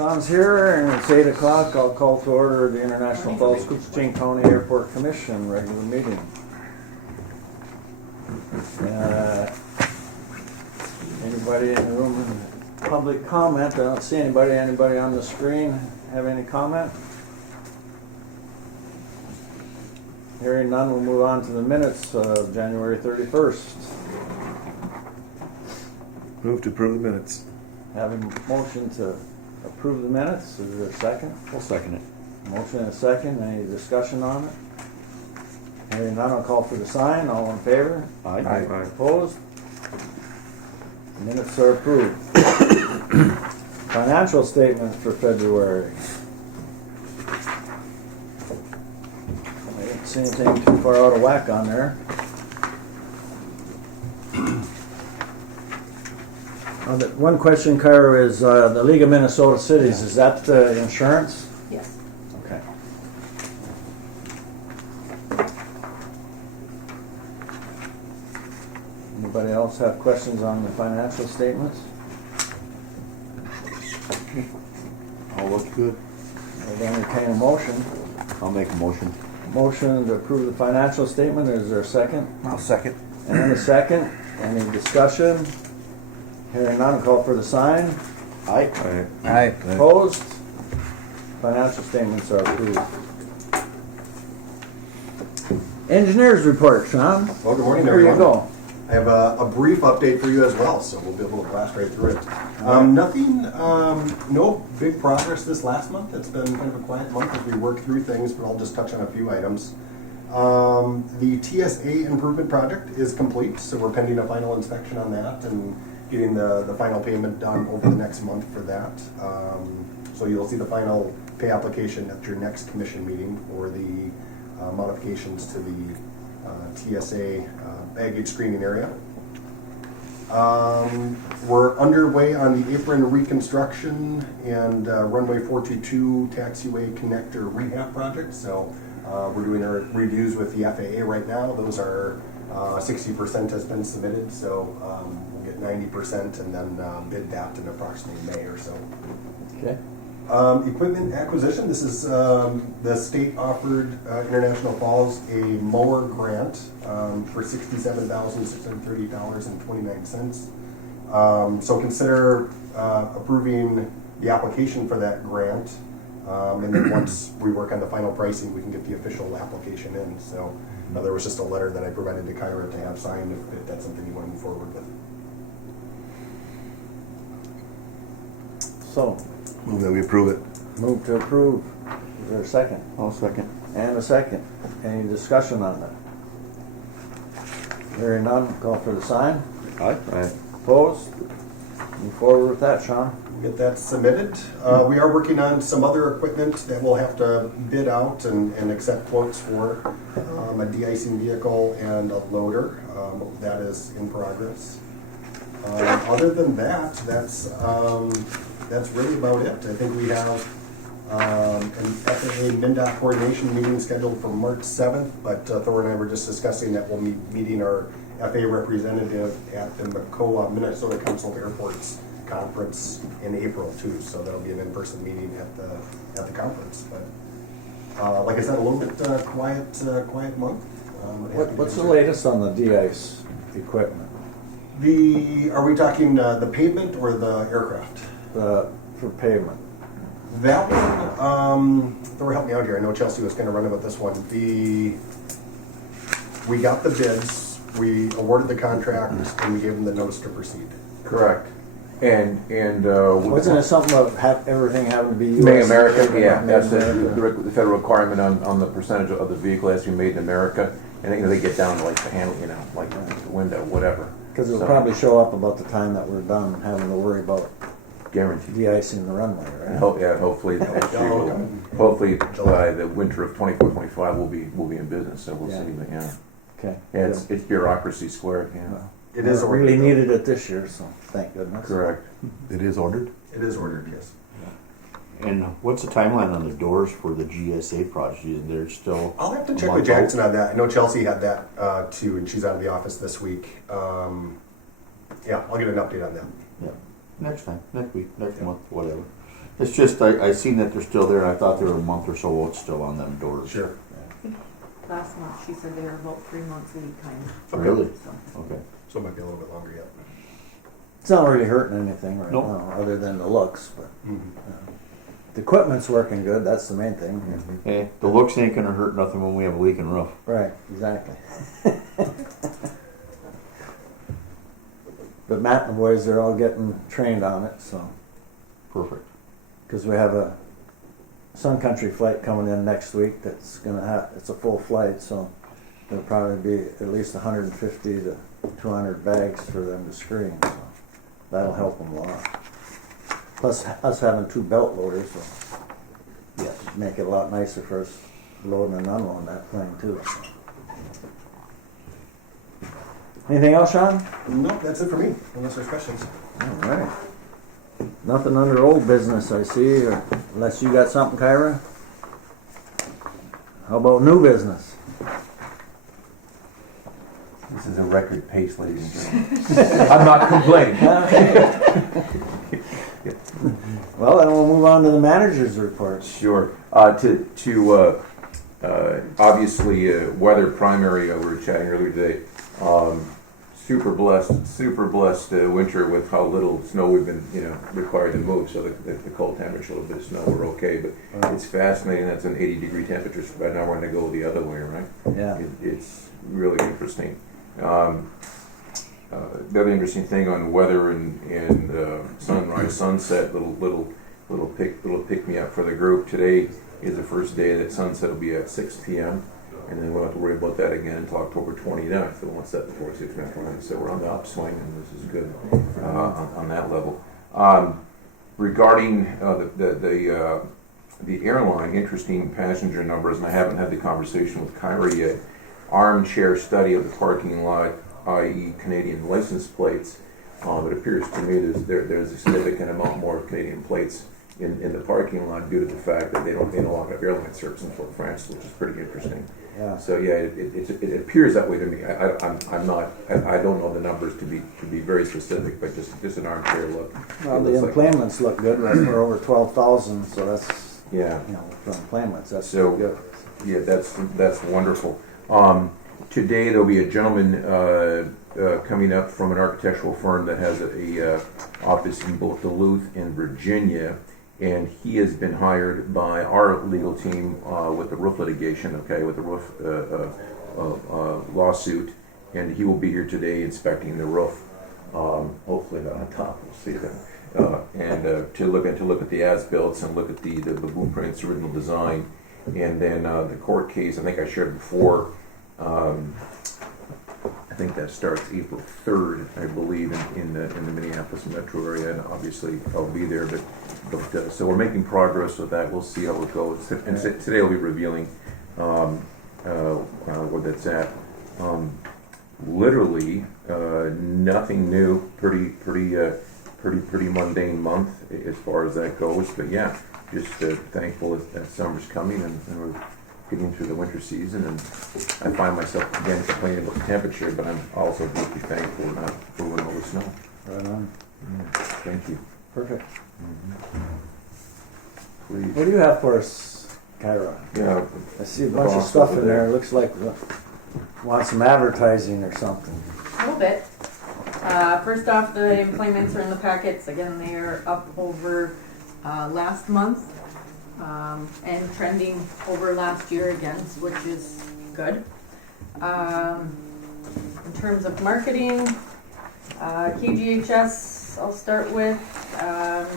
Sean's here, and it's 8 o'clock. I'll call to order the International Falls Koochiching County Airport Commission regular meeting. Anybody in the room? Public comment? I don't see anybody. Anybody on the screen have any comment? Hearing none, we'll move on to the minutes of January 31st. Move to approve the minutes. Having motion to approve the minutes. Is there a second? I'll second it. Motion and a second. Any discussion on it? Hearing none, I'll call for the sign. All in favor? Aye. Opposed? Minutes are approved. Financial statements for February. I didn't see anything too far out of whack on there. One question, Kyra, is the League of Minnesota Cities, is that the insurance? Yes. Okay. Anybody else have questions on the financial statements? All looks good. I'll entertain a motion. I'll make a motion. Motion to approve the financial statement. Is there a second? I'll second. And a second. Any discussion? Hearing none, call for the sign. Aye. Aye. Opposed? Financial statements are approved. Engineers report, Sean. Well, good morning, There you everyone. go. I have a brief update for you as well, so we'll be able to blast right through it. Nothing, no big progress this last month. It's been kind of a quiet month as we work through things, but I'll just touch on a few items. The TSA improvement project is complete, so we're pending a final inspection on that and getting the final payment done over the next month for that. So you'll see the final pay application at your next commission meeting for the modifications to the TSA baggage screening area. We're underway on the apron reconstruction and runway 422 taxiway connector rehab project. So we're doing our reviews with the FAA right now. Those are 60% has been submitted, so we'll get 90% and then bid that in approximately May or so. Okay. Equipment acquisition. This is the state offered International Falls a mower grant for $67,630.29. So consider approving the application for that grant, and then once we work on the final pricing, we can get the official application in. So there was just a letter that I provided to Kyra to have signed if that's something you want to move forward with. So, Move that we approve it. move to approve. Is there a second? I'll second. And a second. Any discussion on that? Hearing none, call for the sign. Aye. Aye. Opposed? Move forward with that, Sean. Get that submitted. We are working on some other equipment that we'll have to bid out and accept quotes for. A de-icing vehicle and a loader. That is in progress. Other than that, that's really about it. I think we have an FAA MnDOT coordination meeting scheduled for March 7th, but Thor and I were just discussing that we'll be meeting our FAA representative at the McCoa, Minnesota Council of Airports conference in April too, so that'll be an in-person meeting at the conference. But like I said, a little bit quiet month. What's the latest on the de-ice equipment? Are we talking the pavement or the aircraft? For pavement. That one, Thor, help me out here. I know Chelsea was kind of running with this one. We got the bids, we awarded the contract, and we gave them the notice to proceed. Correct. And Wasn't it something of everything having to be U.S.? Made America, yeah, Made that's America. the federal requirement on the percentage of the vehicle has to be made in America, and they get down to like the handle, like the window, whatever. Because it'll probably show up about the time that we're done having to worry about Guaranteed. de-icing the runway, right? Hopefully next year, hopefully by the winter of 24-25 we'll be in business. So we'll Yeah. see. But yeah, Okay. yeah, it's bureaucracy squared. Yeah, It is ordered. Really needed it this year, so thank goodness. correct. It is ordered. It is ordered, yes. And what's the timeline on the doors for the GSA project? They're still. I'll have to a check month with Jackson out? on that. I know Chelsea had that too, and she's out of the office this week. Yeah, I'll get an update on that. Yeah. Next time, next week, next month, whatever. It's just, I seen that they're still there, and I thought they were a month or so out still on them doors. Sure. Last month, she said they were about 3 months lead time. Really? So. Okay. So it might be a little bit longer yet. It's not really hurting anything right Nope. now, other than the looks, but Mhm. the equipment's working good, that's the main thing. Hey, the looks ain't gonna hurt nothing when we have a leaking roof. Right, exactly. But Matt and the boys, they're all getting trained on it, so, Perfect. because we have a Sun Country flight coming in next week that's gonna have, it's a full flight, so there'll probably be at least 150 to 200 bags for them to screen, so that'll help them a lot. Plus, us having 2 belt loaders will Yes. make it a lot nicer for us loading and unloading that plane too. Anything else, Sean? No, that's it for me, unless there's questions. All right. Nothing under old business, I see, or unless you got something, Kyra? How about new business? This is a record pace, ladies and gentlemen. I'm not complaining. Well, then we'll move on to the manager's report. Sure. Obviously, weather primary, we were chatting earlier today. Super blessed winter with how little snow we've been, required to move. So the cold temperature, a little bit of snow, we're okay. But it's fascinating. That's an 80-degree temperature. So right now we're going to go the other way, right? Yeah. It's really interesting. The other interesting thing on weather and sunrise, sunset, little pick me up for the group. Today is the first day that sunset will be at 6 p.m. and then we'll have to worry about that again until October 29th. So we won't set before 6 p.m. So we're on the upswing, and this is good on that level. Regarding the airline, interesting passenger numbers, and I haven't had the conversation with Kyra yet. Armchair study of the parking lot, i.e. Canadian license plates. It appears to me there's a significant amount more Canadian plates in the parking lot due to the fact that they no longer have airline service in Fort France, which is pretty interesting. Yeah. So yeah, it appears that way to me. I don't know the numbers to be very specific, but just an armchair look. Well, the It looks employments look good. We're over 12,000, so that's, yeah. for employments, that's So good. yeah, that's wonderful. Today there'll be a gentleman coming up from an architectural firm that has a office in both Duluth and Virginia, and he has been hired by our legal team with the roof litigation, with the roof lawsuit, and he will be here today inspecting the roof. Hopefully not on top. We'll see that. And to look at the as-built and look at the blueprints, original design, and then the court case. I think I shared before. I think that starts April 3rd, I believe, in the Minneapolis metro area, and obviously I'll be there. But so we're making progress with that. We'll see how it goes. And today I'll be revealing where that's at. Literally nothing new. Pretty mundane month as far as that goes. But yeah, just thankful that summer's coming and we're getting through the winter season, and I find myself again complaining about the temperature, but I'm also deeply thankful we're not moving all the snow. Right on. Thank you. Perfect. Please. What do you have for us, Kyra? Yeah. I see a bunch of stuff in there. It looks like want some advertising or something. A little bit. First off, the employments are in the packets. Again, they are up over last month and trending over last year again, which is good. In terms of marketing, KGHS, I'll start with.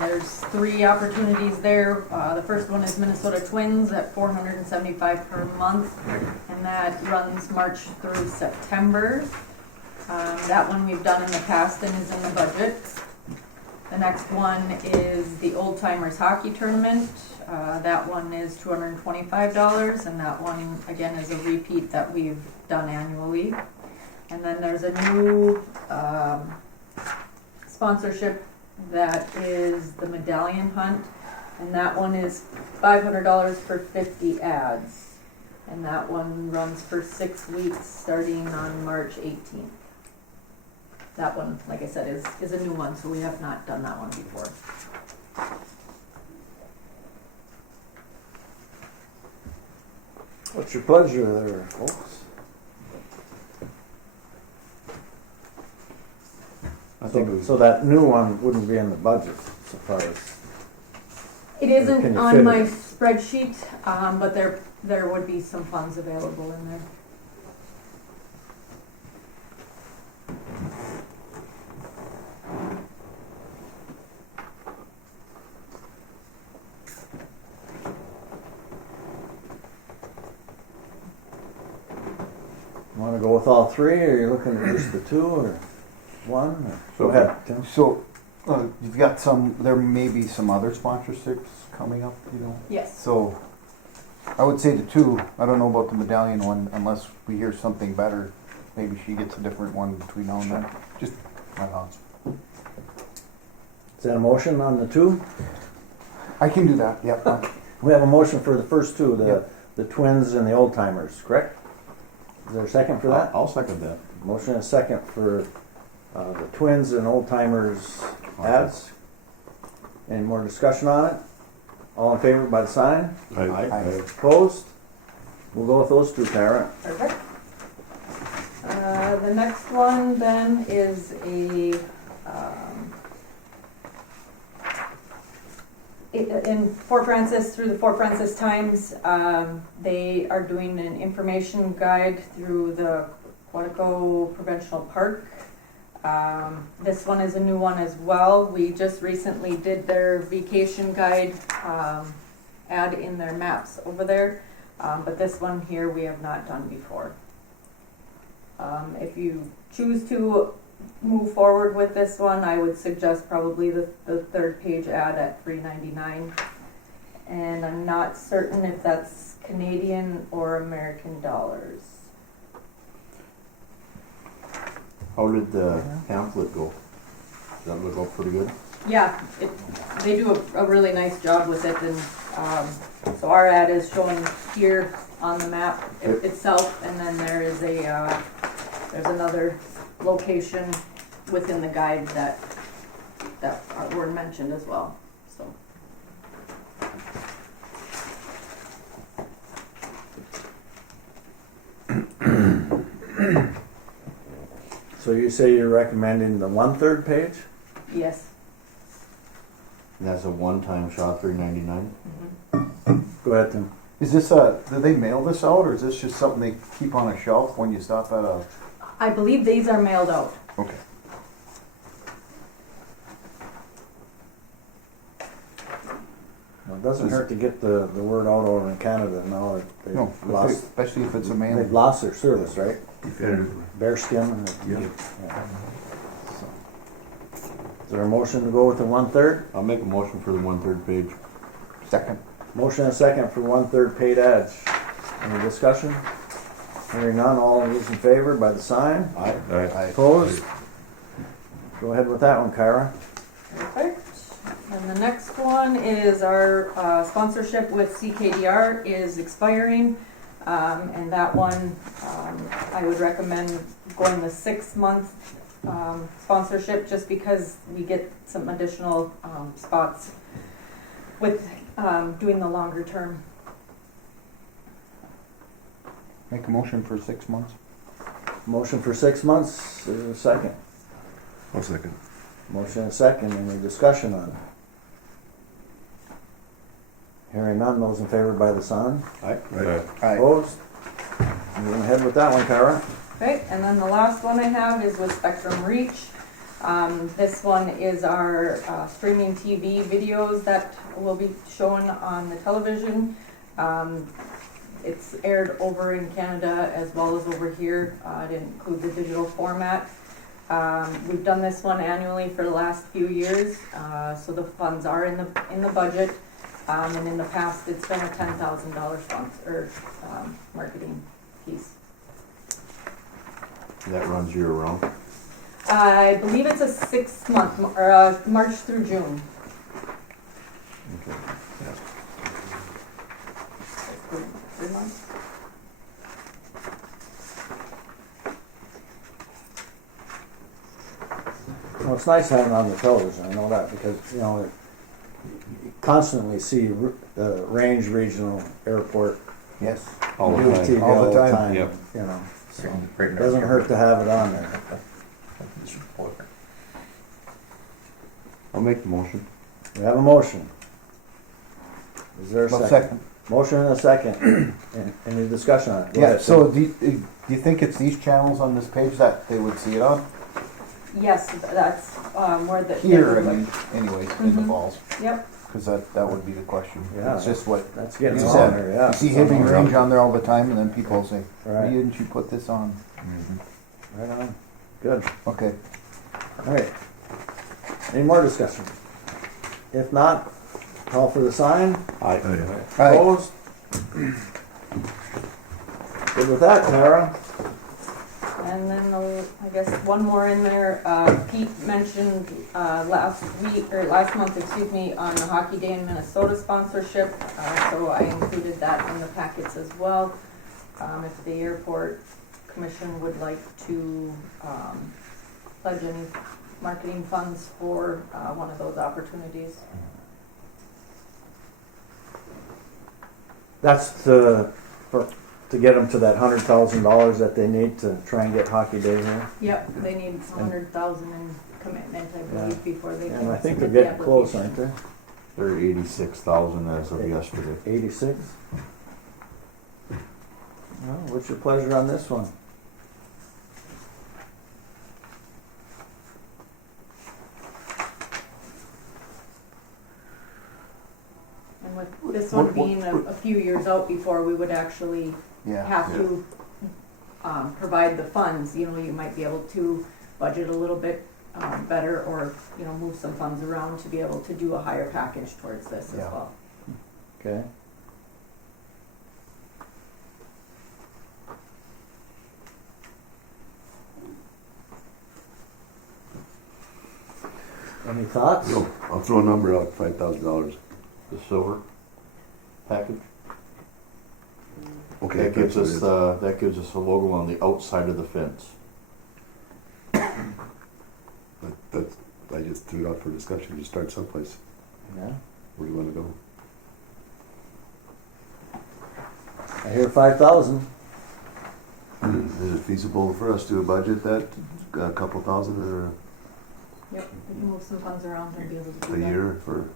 There's 3 opportunities there. The first one is Minnesota Twins at $475 per month, and that runs March through September. That one we've done in the past and is in the budget. The next one is the Old Timers Hockey Tournament. That one is $225, and that one again is a repeat that we've done annually. And then there's a new sponsorship that is the Medallion Hunt, and that one is $500 for 50 ads. And that one runs for 6 weeks starting on March 18th. That one, like I said, is a new one, so we have not done that one before. What's your pleasure there, folks? I think So that new one wouldn't be in the budget so far as, It Can isn't you fit on it? my spreadsheet, but there would be some funds available in there. you wanna go with all three, or are you looking at just the two, or one, or? Go ahead, Tim. So, you've got some, there may be some other sponsorships coming up, you know? Yes. So, I would say the two, I don't know about the medallion one, unless we hear something better. Maybe she gets a different one between now and then. Just my thoughts. Is that a motion on the two? I can do that, yeah. We have a motion for the first two, Yep. the twins and the old timers, correct? Is there a second for that? I'll second that. Motion and a second for the twins and old timers ads. Any more discussion on it? All in favor by the sign? Aye. Opposed? We'll go with those two, Tara. Perfect. The next one then is in Fort Francis, through the Fort Francis Times, they are doing an information guide through the Quantico Provincial Park. This one is a new one as well. We just recently did their vacation guide ad in their maps over there, but this one here we have not done before. If you choose to move forward with this one, I would suggest probably the third page ad at $3.99, and I'm not certain if that's Canadian or American dollars. How did the pamphlet go? Does that look all pretty good? Yeah, they do a really nice job with it, and so our ad is showing here on the map itself, and then there is there's another location within the guide that were mentioned as well. So So you say you're recommending the 1/3 page? yes. And that's a one-time shot, $3.99. Go ahead, Tim. Is this do they mail this out, or is this just something they keep on a shelf when you stop at a? I believe these are mailed out. Okay. Well, it doesn't hurt to get the word out over in Canada now that they've No, lost, especially if it's a they've man. lost their service, right? Definitively. Bearskin. And Yeah. yeah. So. Is there a motion to go with the 1/3? I'll make a motion for the one-third page. Second. Motion and a second for 1/3 paid ads. Any discussion? Hearing none, all those in favor by the sign? Aye. Aye. Opposed? Go ahead with that one, Kyra. Perfect. And the next one is our sponsorship with CKDR is expiring. And that one, I would recommend going the 6-month sponsorship, just because we get some additional spots with doing the longer term. Make a motion for 6 months. Motion for 6 months, is there a second? I'll second. Motion and a second, any discussion on it? Hearing none, those in favor by the sign? Aye. Aye. Opposed? Moving ahead with that one, Kyra. Okay, and then the last one I have is with Spectrum Reach. This one is our streaming TV videos that will be shown on the television. It's aired over in Canada as well as over here. I didn't include the digital format. We've done this one annually for the last few years, so the funds are in the budget. And in the past, it's been a $10,000 sponsor marketing piece. That runs year round. I believe it's a 6-month, or March through June. Okay. Three months. Well, it's nice having it on the television, I know that, because, you know, you constantly see the Range Regional Airport Yes. All do the TV time. All the time. Yep. You know, so Right now. doesn't hurt to have it on there. I'll make the motion. We have a motion. Is there a Well, second? Motion and a second. Any discussion on it? Go Yeah, ahead, so Tim. do you think it's these channels on this page that they would see it on? Yes, that's, where the. Here, I mean, anyways, in the Mhm. falls, Yep, because that would be the question. Yeah. It's just what That's getting you on said. there, yeah. You see heavy range on there all the time, and then people say, why Right, didn't you put this on? right on. Good. Okay, All right. Any more discussion? If not, call for the sign. Aye. Oh, yeah. Aye. Opposed? Good with that, Tara? and then I guess one more in there, Pete mentioned, last month, excuse me, on the Hockey Day in Minnesota sponsorship, so I included that in the packets as well. If the airport commission would like to, pledge any marketing funds for, one of those opportunities. That's to get them to that $100,000 that they need to try and get Hockey Day here. Yep, they need 100,000 in commitment, I believe, before they can. And I think they're submit the getting close, application. aren't they? They're 86,000 as of yesterday. 86? Well, what's your pleasure on this one? And with this one being a few years out before we would actually yeah. have to provide the funds, you know, you might be able to budget a little bit better, or, you know, move some funds around to be able to do a higher package towards this as Yeah. well. Okay. Any thoughts? No, I'll throw a number out, $5,000. The silver package. Okay, That gives that's us, what it that gives us a logo on the outside of the fence. is. That's, I just threw it out for discussion, just start someplace. Yeah. Where do you wanna go? I hear 5,000. Is it feasible for us to budget that, a couple thousand or Yep, we can move some funds around and be able to do a that. year for?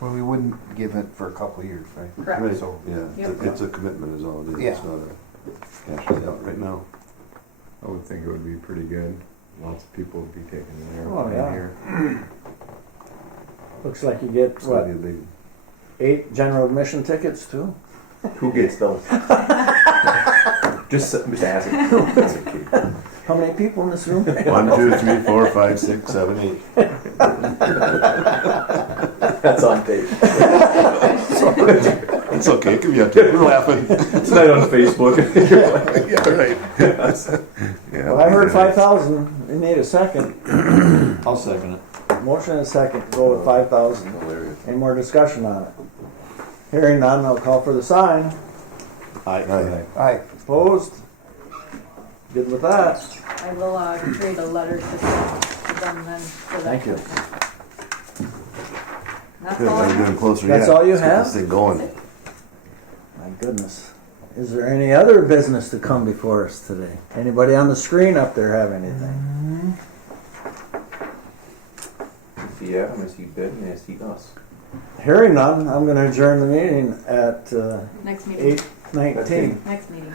Well, we wouldn't give it for a couple of years, right? Correct. Right, So, yeah, Yep. it's a commitment is all it is, Yeah. it's not a cash it out right now. I would think it would be pretty good. Lots of people would be taking an Oh, airplane yeah. here. Looks like you get, It's gonna what, be a big, 8 general admission tickets too? Who gets those? just asking. How many people in this room? 1, 2, 3, 4, 5, 6, 7, 8. That's on tape. It's okay, it can be up to, we're laughing. Tonight on Facebook. Yeah, right. Yeah, Well, I heard 5,000. You need a second. I'll second it. Motion and a second to go with 5,000. Hilarious. Any more discussion on it? Hearing none, I'll call for the sign. Aye. Aye. aye. Opposed? Good with that. I will create a letter to send to them then for that. Thank you. That's Good, all I I'm have. getting closer That's yet. all you Let's get have? this thing going. My goodness. Is there any other business to come before us today? Anybody on the screen up there have anything? Is he Adam? Is he Ben? And is he us? Hearing none, I'm going to adjourn the meeting at Next meeting. 8:19. Next meeting.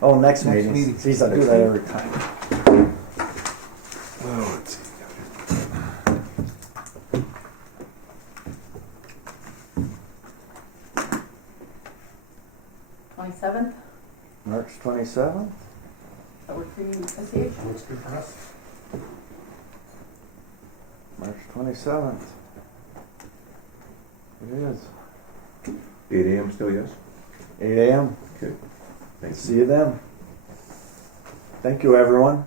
Oh, next Next meeting. meeting. Jeez, I do that every time. Oh, let's see. 27th. March 27th. That work for you, SH? Looks good for us. March 27th. It is. 8 a.m. still, yes? 8 a.m. Okay. Thanks. See you then. Thank you, everyone.